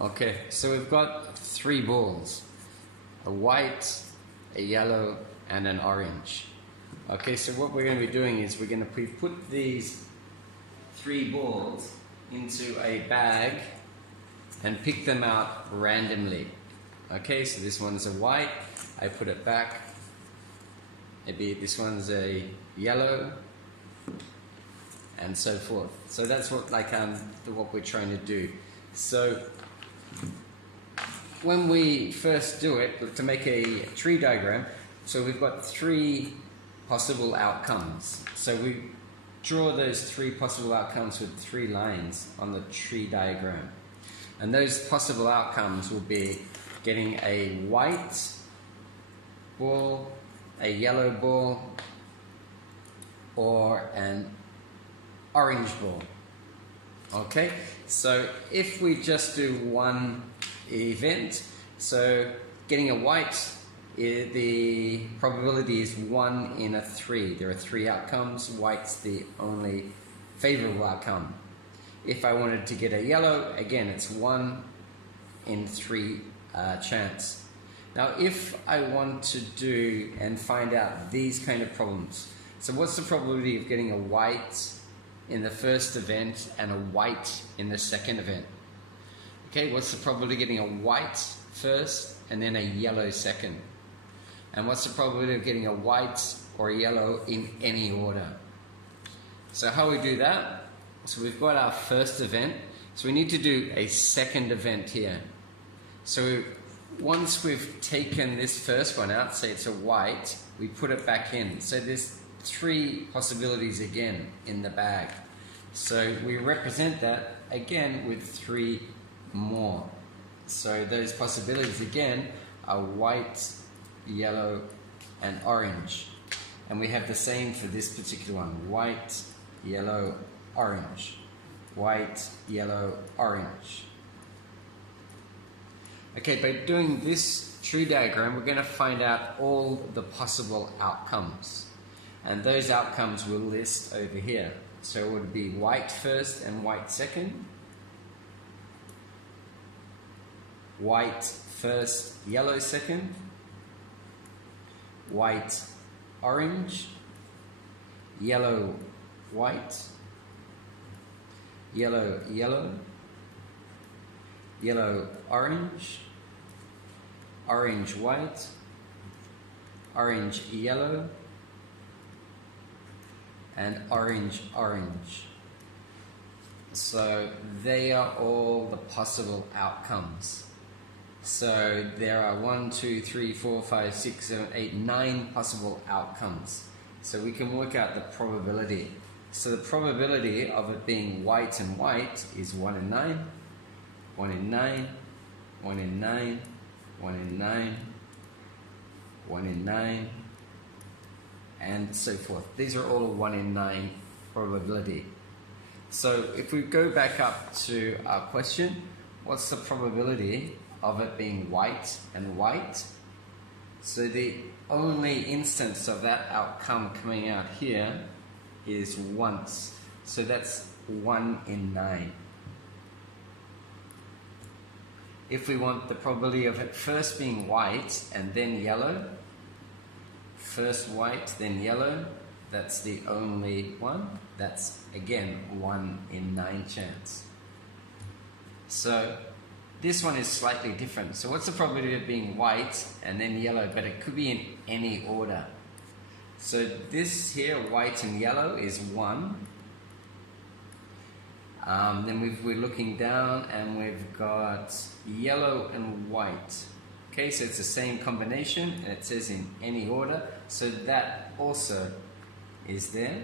Okay, so we've got three balls, a white, a yellow, and an orange. Okay, so what we're going to be doing is we're going to put these three balls into a bag and pick them out randomly. Okay, so this one's a white, I put it back. Maybe this one's a yellow, and so forth. So that's what what we're trying to do. So when we first do it, to make a tree diagram, so we've got three possible outcomes. So we draw those three possible outcomes with three lines on the tree diagram. And those possible outcomes will be getting a white ball, a yellow ball, or an orange ball. Okay, so if we just do one event, so getting a white, the probability is 1 in 3. There are three outcomes. White's the only favorable outcome. If I wanted to get a yellow, again, it's 1 in 3 chance. Now, if I want to do and find out these kind of problems, so what's the probability of getting a white in the first event and a white in the second event? Okay, what's the probability of getting a white first and then a yellow second? And what's the probability of getting a white or a yellow in any order? So how we do that? So we've got our first event, so we need to do a second event here. So once we've taken this first one out, say it's a white, we put it back in. So there's three possibilities again in the bag. So we represent that again with three more. So those possibilities again are white, yellow, and orange. And we have the same for this particular one: white, yellow, orange. White, yellow, orange. Okay, by doing this tree diagram, we're going to find out all the possible outcomes. And those outcomes we'll list over here. So it would be white first and white second. White first, yellow second. White, orange. Yellow, white. Yellow, yellow. Yellow, orange. Orange, white. Orange, yellow. And orange, orange. So they are all the possible outcomes. So there are 1, 2, 3, 4, 5, 6, 7, 8, 9 possible outcomes. So we can work out the probability. So the probability of it being white and white is 1 in 9, 1 in 9, 1 in 9, 1 in 9, 1 in 9, and so forth. These are all 1 in 9 probability. So if we go back up to our question, what's the probability of it being white and white? So the only instance of that outcome coming out here is once. So that's 1 in 9. If we want the probability of it first being white and then yellow, first white, then yellow, that's the only one. That's again 1 in 9 chance. So this one is slightly different. So what's the probability of being white and then yellow, but it could be in any order? So this here, white and yellow, is 1. Then we're looking down and we've got yellow and white. Okay, so it's the same combination and it says in any order. So that also is there.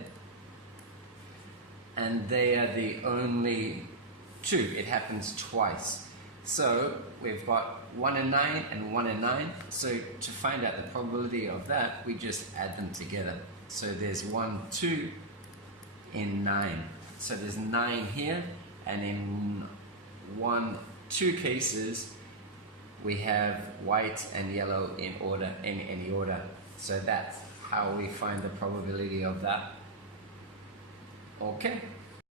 And they are the only two. It happens twice. So we've got 1 in 9 and 1 in 9. So to find out the probability of that, we just add them together. So there's 1, 2 in 9. So there's 9 here, and in 1, 2 cases, we have white and yellow in order, in any order. So that's how we find the probability of that. Okay.